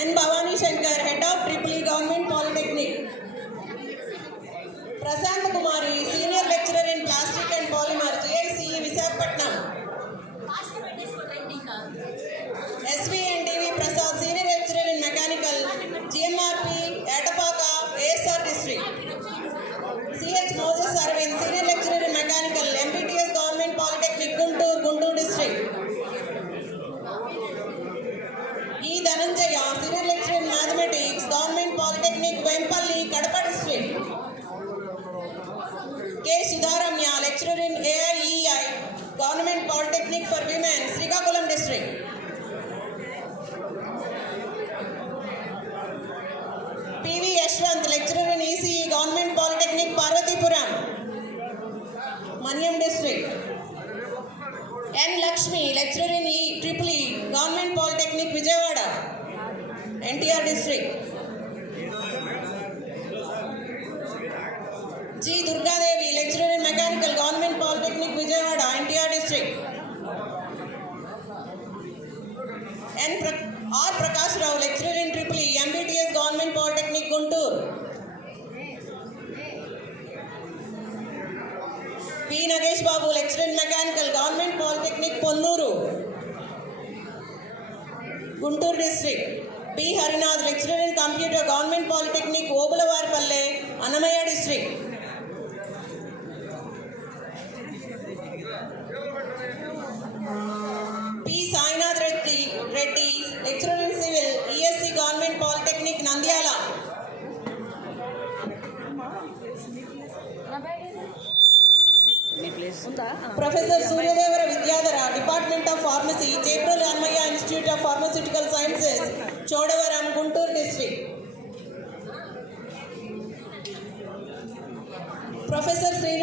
N. Bhavani Shankar, Head of Triple E Government Polytechnic. Prasant Kumari, Senior Lecturer in Plastic and Polymer, GICE, Visakhapatnam. SV and DV Prasad, Senior Lecturer in Mechanical, GMRP, Atapaka, ASR District. CH Moses Arvind, Senior Lecturer in Mechanical, MPTS Government Polytechnic, Guntur District. E. Dhananjaya, Senior Lecturer in Mathematics, Government Polytechnic, Vempalli, Kadapa District. K. Sudharamya, Lecturer in AIEI, Government Polytechnic for Women, Srikakulam District. P. V. Yashwant, Lecturer in ECE, Government Polytechnic, Parvatipuram, Manyam District. N. Lakshmi, Lecturer in EEEE, Government Polytechnic, Vijayawada, NTR District. G. Durga Devi, Lecturer in Mechanical, Government Polytechnic, Vijayawada, NTR District. R. Prakash Rao, Lecturer in EEE, MBTS Government Polytechnic, Guntur. P. Nagesh Babu, Lecturer in Mechanical, Government Polytechnic, Ponnuru, Guntur District. P. Harinath, Lecturer in Computer, Government Polytechnic, Obulavarpalle, Annamaya District. P. Sainath Reddy, Lecturer in Civil, ESC Government Polytechnic, Nandyala. Professor Suryadevara Vidyadhara, Department of Pharmacy, Cheprul Annamaya Institute of Pharmaceutical Sciences, Chodavaram, Guntur District. Professor Srinivas